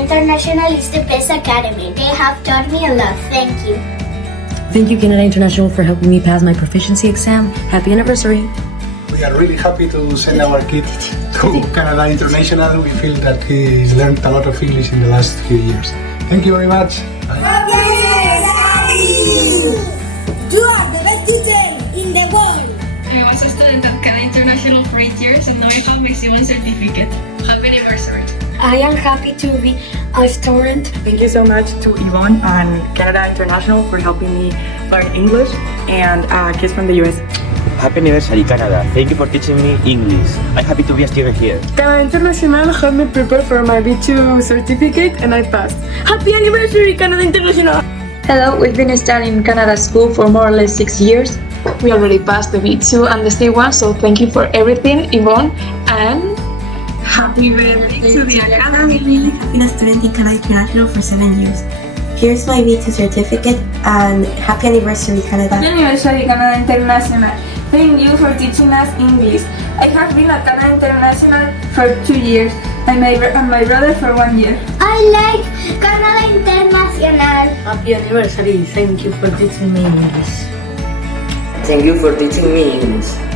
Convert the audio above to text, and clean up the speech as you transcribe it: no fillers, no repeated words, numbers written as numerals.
International is the best academy. They have taught me a lot. Thank you. Thank you, Canada International, for helping me pass my proficiency exam. Happy anniversary. We are really happy to send our kid to Canada International. We feel that he learned a lot of English in the last few years. Thank you very much. Bye. You are the best teacher in the world. I was a student at Canada International for 8 years and now I have my C1 certificate. Happy anniversary. I am happy to be a student. Thank you so much to Yvonne and Canada International for helping me learn English, and kids from the US. Happy anniversary, Canada. Thank you for teaching me English. I'm happy to be a student here. Canada International helped me prepare for my B2 certificate and I passed. Happy anniversary, Canada International! Hello, we've been studying in Canada school for more or less 6 years. We already passed the B2 and the C1, so thank you for everything, Yvonne, and happy birthday to the Academy! I've been a student in Canada International for 7 years. Here's my B2 certificate and happy anniversary, Canada. Happy anniversary, Canada International. Thank you for teaching us English. I have been at Canada International for 2 years and my brother for 1 year. I like Canada International. Happy anniversary. Thank you for teaching me English. Thank you for teaching me English.